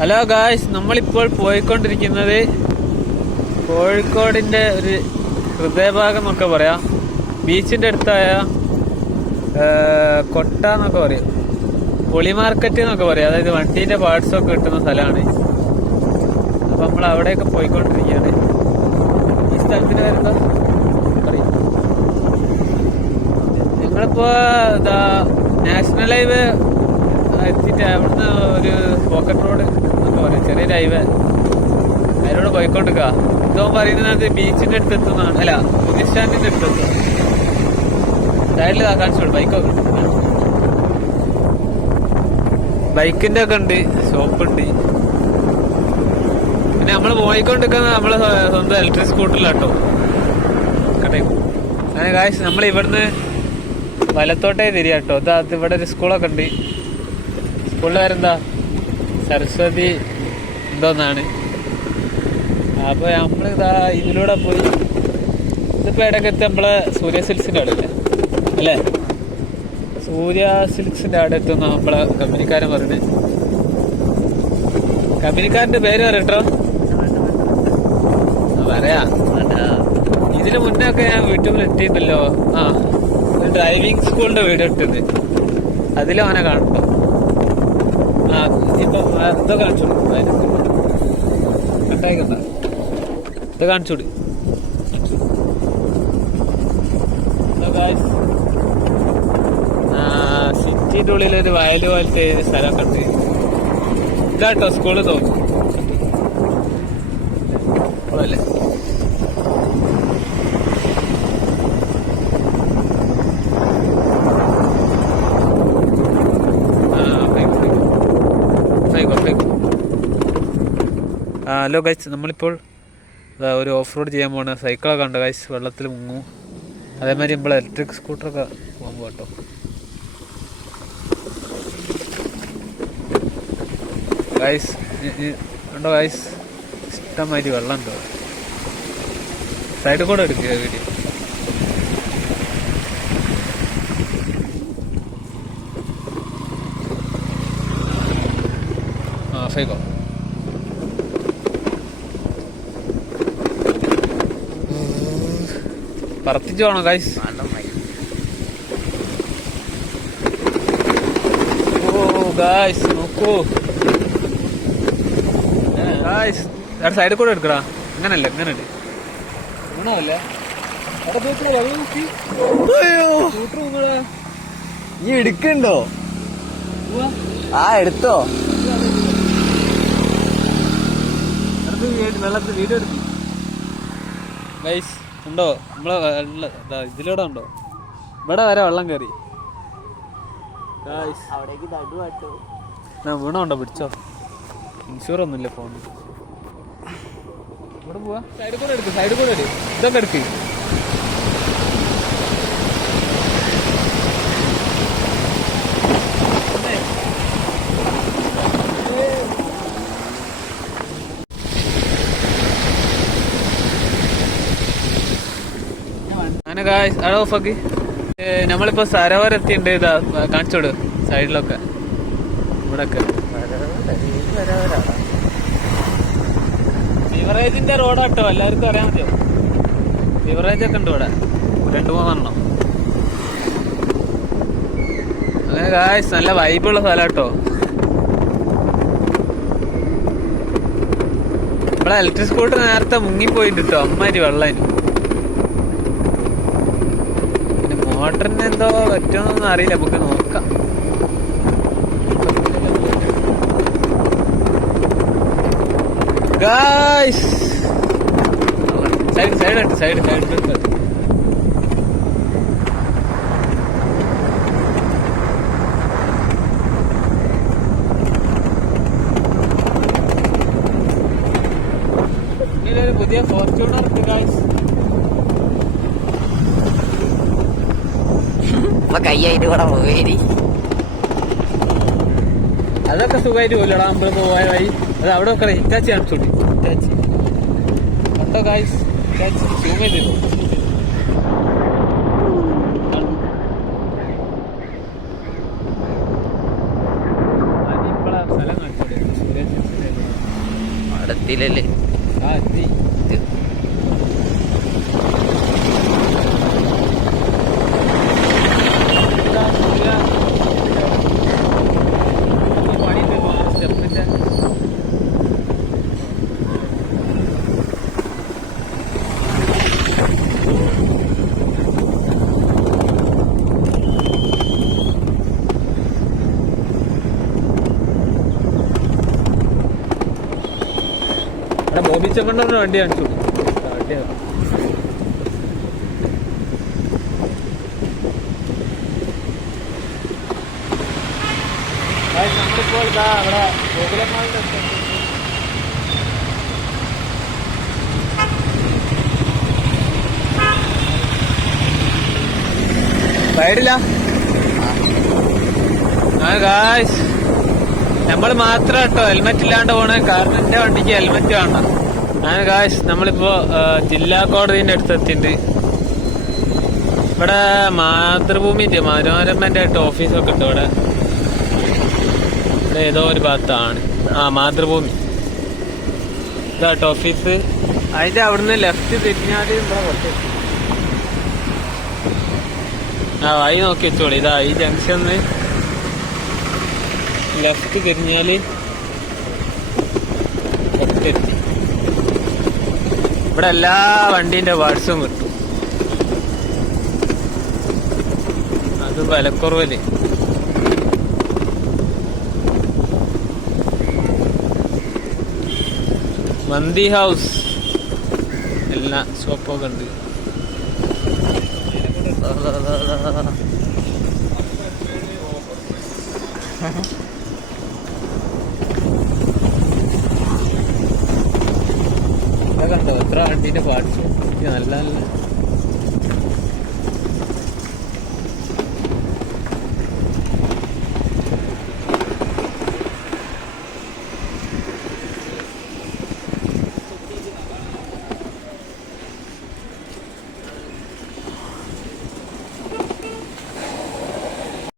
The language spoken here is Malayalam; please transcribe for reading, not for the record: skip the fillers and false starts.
ഹലോ ഗായ്സ്, നമ്മളിപ്പോൾ പോയിക്കൊണ്ടിരിക്കുന്നത് കോഴിക്കോടിൻ്റെ ഒരു ഹൃദയഭാഗം എന്നൊക്കെ പറയാം. ബീച്ചിൻ്റെ അടുത്തായ കൊട്ട എന്നൊക്കെ പറയും, പൊളി മാർക്കറ്റ് എന്നൊക്കെ പറയാം. അതായത് വണ്ടീൻ്റെ പാർട്സൊക്കെ കിട്ടുന്ന സ്ഥലമാണ്. അപ്പം നമ്മൾ അവിടെയൊക്കെ പോയിക്കൊണ്ടിരിക്കുകയാണ്. ഈ സ്ഥലത്തിന് വരുമ്പോൾ പറയും, ഞങ്ങളിപ്പോൾ നാഷണൽ ഹൈവേ എത്തിയിട്ട് അവിടുന്ന് ഒരു പോക്കറ്റ് റോഡ് എന്നൊക്കെ പറയും, ചെറിയൊരു ഹൈവേ, അതിലൂടെ പോയിക്കൊണ്ടിരിക്കുക. ഇതോ പറയുന്നത് ബീച്ചിൻ്റെ അടുത്ത് എത്തുന്നതാണ്, അല്ല പുതിയ സ്റ്റാൻഡിൻ്റെ അടുത്തെത്തുക. സൈഡിൽ കാണിച്ചോളൂ, ബൈക്കൊക്കെ ബൈക്കിൻ്റെ ഒക്കെ ഉണ്ട്, ഷോപ്പുണ്ട്. പിന്നെ നമ്മൾ പോയിക്കൊണ്ടിരിക്കുന്നത് നമ്മളെ സ്വന്തം ഇലക്ട്രിക് സ്കൂട്ടറിലാട്ടോ കട്ടെ. അങ്ങനെ കാശ് നമ്മൾ ഇവിടുന്ന് വലത്തോട്ടേ തിരിയാട്ടോ. അത് ഇവിടെ ഒരു സ്കൂളൊക്കെ ഉണ്ട്. സ്കൂളിൽ വരുന്നതാ സരസ്വതി എന്തോന്നാണ്. അപ്പോൾ നമ്മൾ ഇതിലൂടെ പോയി, ഇതിപ്പോൾ ഇടയ്ക്കത്ത് നമ്മളെ സൂര്യ സിൽക്സിൻ്റെ അവിടെ ഇല്ലേ അല്ലേ, സൂര്യ സിൽക്സിൻ്റെ അവിടെ എത്തുന്ന നമ്മളെ കമ്പനിക്കാരൻ പറഞ്ഞത്. കമ്പനിക്കാരൻ്റെ പേര് പറയട്ടോ, പറയാ. ഇതിന് മുന്നേ ഒക്കെ ഞാൻ യൂട്യൂബിൽ എത്തിയിട്ടുണ്ടല്ലോ. ഡ്രൈവിംഗ് സ്കൂളിൻ്റെ വീഡിയോ ഇട്ടത്, അതിലും അവനെ കാണട്ടോ. ഇപ്പം ഇതോ കാണിച്ചോളൂ, കണ്ടായിക്കണ്ട, ഇത് കാണിച്ചോളൂ. സിറ്റിൻ്റെ ഉള്ളിലൊരു വയല് പോലത്തെ സ്ഥലമൊക്കെ ഉണ്ട്. ഇതാട്ടോ സ്കൂള് തോന്നും അല്ലേ. ഹലോ ഗൈസ്, നമ്മളിപ്പോൾ ഒരു ഓഫ് റോഡ് ചെയ്യാൻ പോകണ. സൈക്കിളൊക്കെ ഉണ്ട് ഗൈസ്, വെള്ളത്തിൽ മുങ്ങും. അതേമാതിരി നമ്മൾ ഇലക്ട്രിക് സ്കൂട്ടറൊക്കെ പോകുമ്പോൾ കേട്ടോ. ഗൈസ് ഉണ്ടോ ഗൈസ്, ഇഷ്ടംമാതിരി വെള്ളം ഉണ്ടോ. സൈഡിൽ കൂടെ എടുക്കുക വീഡിയോ. സൈക്കോ പറത്തിച്ചു വേണോ ഗൈസ്. ഓ ഗൈസ് നോക്കൂ ഗൈസ്, സൈഡിൽ കൂടെ എടുക്കടാ. അങ്ങനല്ല, ഇങ്ങനല്ലേ ഗുണമല്ലേ. ഈ എടുക്കണ്ടോ? എടുത്തോ. വെള്ളത്തിൽ വീഡിയോ എടുക്കും ഗൈസ്. ഉണ്ടോ നമ്മളെ ഇതിലൂടെ ഉണ്ടോ, ഇവിടെ വരെ വെള്ളം കയറി. വീണുണ്ടോ, പിടിച്ചോ. ഇൻഷൂർ ഒന്നുമില്ല ഫോണിൽ. ഇവിടെ പോവാ, സൈഡിൽ കൂടെ എടുക്കും, സൈഡിൽ കൂടെ എടുക്കും. ഇതൊക്കെ എടുക്ക്. അങ്ങനെ ഗായ്സ് അവിടെ ഓഫാക്കി. നമ്മളിപ്പോൾ സരോവരം എത്തിയിട്ടുണ്ട്. ഇതാ കാണിച്ചോട് സൈഡിലൊക്കെ, ഇവിടെയൊക്കെ ബിവറേജിന്റെ റോഡാട്ടോ, എല്ലാവർക്കും അറിയാൻ മതിയോ. ബിവറേജ് ഒക്കെ ഉണ്ട് ഇവിടെ, 2-3 അങ്ങനെ ഗായ്സ് നല്ല വൈബുള്ള സ്ഥലമാട്ടോ. ഇവിടെ ഇലക്ട്രിക് സ്കൂട്ടർ നേരത്തെ മുങ്ങിപ്പോയിട്ട് കേട്ടോ, അമ്മാതിരി വെള്ളം. മോട്ടറിന് എന്തോ പറ്റുമെന്നൊന്നും അറിയില്ല, നമുക്ക് നോക്കാം. Guys side side side side ഇതിലൊരു പുതിയ ഫോർച്യൂണർ ഉണ്ട് ഗായ്സ്. കയ്യായിട്ട് കൂടെ പോയി. അതൊക്കെ സുഖമായിട്ട് പോലടാ നമ്മളിപ്പോ പോയ വഴി. അത് അവിടെ നോക്കണേ, ഹിറ്റാച്ചി കാണിച്ചോട്ടി. ഹിറ്റാച്ചി കണ്ടോ ഗായ്സ്, ഹിറ്റാച്ചി സൂം ചെയ്തിട്ടോ. സ്ഥലം കാണിച്ചോളൂ. എത്തിയില്ലല്ലേ? ആ എത്തി. സ്റ്റെപ്പിന്റെ ബോബി ചെമ്മണ്ണൂരിന് വണ്ടി കാണിച്ചു. നമ്മളിപ്പോൾ ഇതാ അവിടെ ഗോകുലമാളിന്റെ സൈഡില്ല. നമ്മൾ മാത്രം കേട്ടോ ഹെൽമെറ്റ് ഇല്ലാണ്ട് പോണേ. കാരണം എന്റെ വണ്ടിക്ക് ഹെൽമെറ്റ് വേണ്ട. നമ്മളിപ്പോ ജില്ലാ കോടതിന്റെ അടുത്ത് എത്തിയിട്ടുണ്ട്. ഇവിടെ മാതൃഭൂമിന്റെ മനോരമന്റെ ആയിട്ട് ഓഫീസൊക്കെ ഉണ്ട്. ഇവിടെ ഏതോ ഒരു ഭാഗത്താണ്. മാതൃഭൂമി ഇതാട്ടോ ഓഫീസ്. അതിന്റെ അവിടുന്ന് ലെഫ്റ്റ് തിരിഞ്ഞാല് വഴി നോക്കി വെച്ചോളി. ഇതാ ഈ ജംഗ്ഷന്ന് ലെഫ്റ്റ് തിരിഞ്ഞാല് എത്തി. ഇവിടെ എല്ലാ വണ്ടീന്റെ പാർട്സും കിട്ടും. അത് വിലക്കുറവല്. മന്തി ഹൗസ് എല്ലാ ഷോപ്പൊക്കെ ഉണ്ട്. കണ്ടോ എത്ര വണ്ടീന്റെ പാർട്സ് നല്ല നല്ല